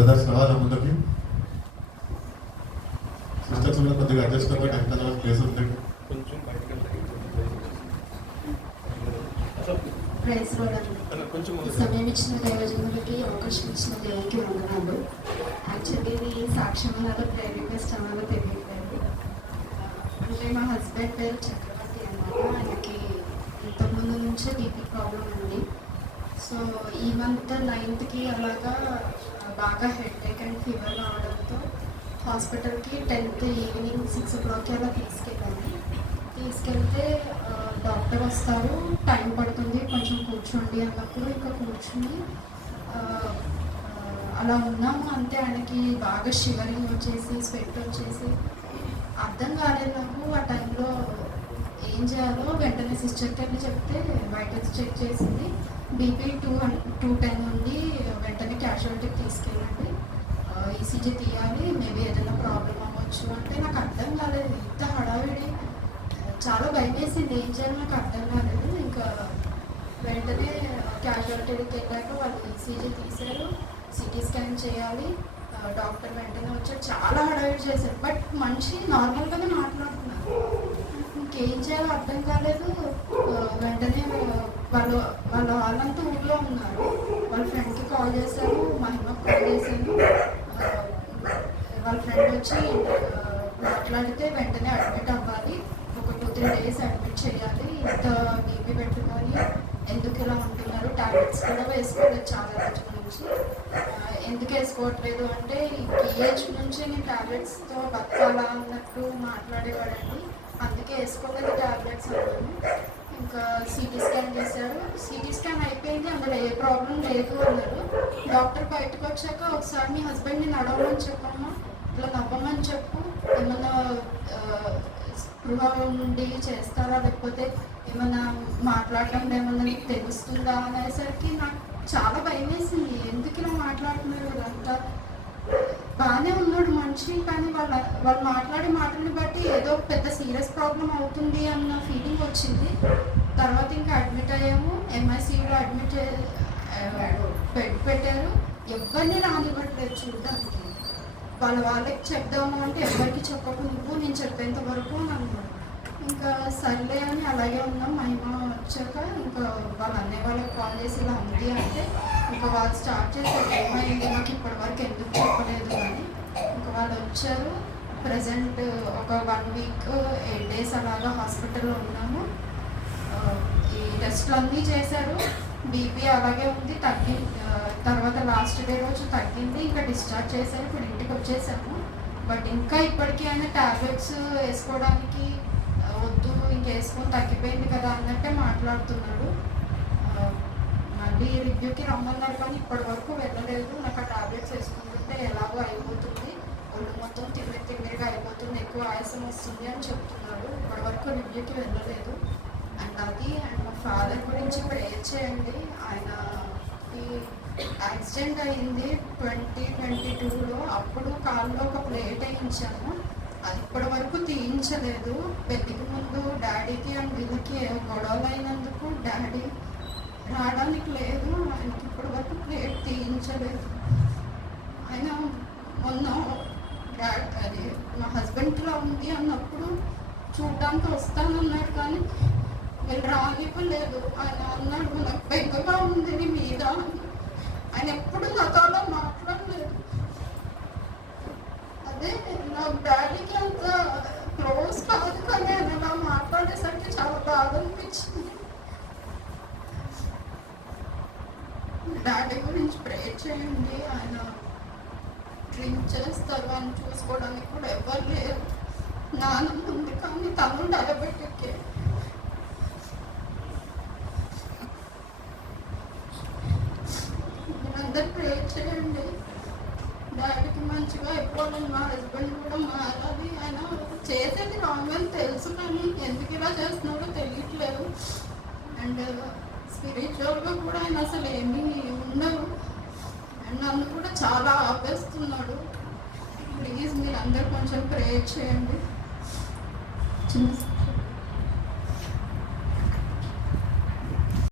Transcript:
Brothers రావాలా ముందుకి. Sisters కూడా కొద్దిగా అడ్జస్ట్ అవ్వడం ఎంత ప్లేస్ ఉంది. కొంచెం సమయం ఇచ్చిన దైవజనులకి అవకాశం ఇచ్చిన దేవునికి వందనాలు. యాక్చువల్లీ ఇది సాక్ష్యం అన్నారో ప్రేయర్ రిక్వెస్ట్ అన్నారో తెలియట్లేదు. అంటే మా హస్బెండ్ పేరు చక్రవర్తి అన్నారు. ఆయనకి ఇంతకుముందు నుంచే బీపీ ప్రాబ్లం ఉంది. సో ఈ మంత్ 9th అలాగా బాగా హెడేక్ అండ్ ఫీవర్ రావడంతో హాస్పిటల్కి 10th ఈవినింగ్ 6 o'clock అలా తీసుకెళ్తే డాక్టర్ వస్తారు, టైం పడుతుంది కొంచెం కూర్చోండి అన్నప్పుడు ఇంకా కూర్చుని అలా ఉన్నాము. అంతే ఆయనకి బాగా షివరింగ్ వచ్చేసి స్వెట్ వచ్చేసి అర్థం కాలేదు నాకు. ఆ టైంలో ఏం చేయాలో వెంటనే సిస్టర్కి వెళ్ళి చెప్తే బయట చెక్ చేసింది. బీపీ 210 ఉంది, వెంటనే క్యాజువాలిటీకి తీసుకెళ్ళండి, ఈసీజీ తీయాలి, మేబీ ఏదైనా ప్రాబ్లం అవ్వచ్చు అంటే నాకు అర్థం కాలేదు. ఇంత హడావిడి చాలా భయం వేసింది, ఏం చేయాలో నాకు అర్థం కాలేదు. ఇంకా వెంటనే క్యాజువాలిటీకి వెళ్ళాక వాళ్ళు ఈసీజీ తీశారు, సిటీ స్కాన్ చేయాలి, డాక్టర్ వెంటనే వచ్చారు. చాలా హడావిడి చేశారు, బట్ మనిషి నార్మల్గానే మాట్లాడుతున్నారు. ఇంకేం చేయాలో అర్థం కాలేదు. వెంటనే వాళ్ళంతా ఊళ్ళో ఉన్నారు. వాళ్ళ ఫ్రెండ్కి కాల్ చేశారు, మహిమకు కాల్ చేశాను. వాళ్ళ ఫ్రెండ్ వచ్చి మాట్లాడితే వెంటనే అడ్మిట్ అవ్వాలి, ఒక 2-3 days అడ్మిట్ చేయాలి, ఇంత బీపీ పెట్టుకొని ఎందుకు ఇలా ఉంటున్నారు, టాబ్లెట్స్ కూడా వేసుకోలేదు చాలా రోజుల నుంచి. ఎందుకు వేసుకోవట్లేదు అంటే ఈ ఏజ్ నుంచి నేను టాబ్లెట్స్తో బతకాలా అన్నట్టు మాట్లాడేవాడండి, అందుకే వేసుకోలేదు టాబ్లెట్స్ అన్నాను. ఇంకా సిటీ స్కాన్ చేశారు, సిటీ స్కాన్ అయిపోయింది, అందులో ఏ ప్రాబ్లం లేదు అన్నారు. డాక్టర్ బయటకు వచ్చాక ఒకసారి మీ హస్బెండ్ని నడవమని చెప్పమ్మా, ఇట్లా నవ్వమని చెప్పు, ఏమన్నా స్పృహ నుండి చేస్తారా లేకపోతే ఏమన్నా మాట్లాడటం ఏమన్నా నీకు తెలుస్తుందా అనేసరికి నాకు చాలా భయం వేసింది. ఎందుకు ఇలా మాట్లాడుతున్నారు, ఇదంతా బాగానే ఉన్నాడు మనిషి, కానీ వాళ్ళు మాట్లాడే మాటని బట్టి ఏదో పెద్ద సీరియస్ ప్రాబ్లం అవుతుంది అన్న ఫీలింగ్ వచ్చింది. తర్వాత ఇంకా అడ్మిట్ అయ్యాము, ఎంఐసీలో అడ్మిట్ పెట్టారు. ఎవరిని రానివ్వట్లేదు చూడడానికి. వాళ్ళకి చెప్దాము అంటే ఎవరికి చెప్పకు, నువ్వు నేను చెప్పేంత వరకు అన్నాడు. ఇంకా సర్లే అని అలాగే ఉన్నాం. మహిమ వచ్చాక ఇంకా వాళ్ళ అన్నయ్య వాళ్ళకి కాల్ చేసి ఇలా ఉంది అంటే ఇంకా వాళ్ళు స్టార్ట్ చేశారు, ఏమైంది నాకు ఇప్పటి వరకు ఎందుకు చెప్పలేదు అని. ఇంకా వాళ్ళు వచ్చారు. ప్రజెంట్ ఒక 1 week 8 days అలాగా హాస్పిటల్లో ఉన్నాము. ఈ టెస్ట్లు అన్నీ చేశారు, బీపీ అలాగే ఉంది, తర్వాత లాస్ట్ డే రోజు తగ్గింది, ఇంకా డిశ్చార్జ్ చేశారు. ఇప్పుడు ఇంటికి వచ్చేసాము. బట్ ఇంకా ఇప్పటికీ ఆయన టాబ్లెట్స్ వేసుకోవడానికి వద్దు, ఇంకేసుకొని తగ్గిపోయింది కదా అన్నట్టే మాట్లాడుతున్నాడు. మళ్ళీ రివ్యూకి రమ్మన్నారు కానీ ఇప్పటి వరకు వెళ్ళలేదు. నాకు ఆ టాబ్లెట్స్ వేసుకుంటుంటే ఎలాగో అయిపోతుంది, ఒళ్ళు మొత్తం తిమ్మిరిగా అయిపోతుంది, ఎక్కువ ఆయాసం వస్తుంది అని చెప్తున్నాడు. ఇప్పటి వరకు రివ్యూకి వెళ్ళలేదు. అండ్ మా ఫాదర్ గురించి ప్రేయర్ చేయండి. ఆయనకి యాక్సిడెంట్ అయింది 2022లో. అప్పుడు కాల్లో ఒక ప్లేట్ వేయించాము, అది ఇప్పటి వరకు తీయించలేదు. పెళ్ళికి ముందు డాడీకి అండ్ వీళ్ళకి గొడవలు అయినందుకు డాడీ రావడానికి లేదు, ఆయనకి ఇప్పటి వరకు ప్లేట్ తీయించలేదు. ఆయన మొన్న అది మా హస్బెండ్లో ఉంది అన్నప్పుడు చూడడానికి వస్తానన్నాడు, కానీ వీళ్ళు రానివ్వలేదు. ఆయన అన్నాడు నాకు బెంగగా ఉంది నీ మీద. ఆయన ఎప్పుడు నాతో అలా మాట్లాడలేదు. అదే నా డాడీకి అంత క్లోజ్ కాదు, కానీ ఆయన అలా మాట్లాడేసరికి చాలా బాధ అనిపించింది. డాడీ గురించి ప్రేయర్ చేయండి. ఆయన డ్రింక్ చేస్తారు, అని చూసుకోవడానికి కూడా ఎవరు లేరు. నాన్నమ్మ ఉంది కానీ తను డయాబెటిక్కే. మీరందరూ ప్రేయర్ చేయండి, డాడీకి మంచిగా అయిపోవాలి, మా హస్బెండ్ కూడా మారాలి. ఆయన చేసేది రాంగ్ అని తెలుసు కానీ ఎందుకు ఇలా చేస్తున్నాడో తెలియట్లేదు. అండ్ స్పిరిచువల్గా కూడా ఆయన అసలు ఏమీ ఉండరు. అండ్ నన్ను కూడా చాలా ఆపేస్తున్నాడు. ప్లీజ్ మీరు అందరు కొంచెం ప్రేయర్ చేయండి. చిన్న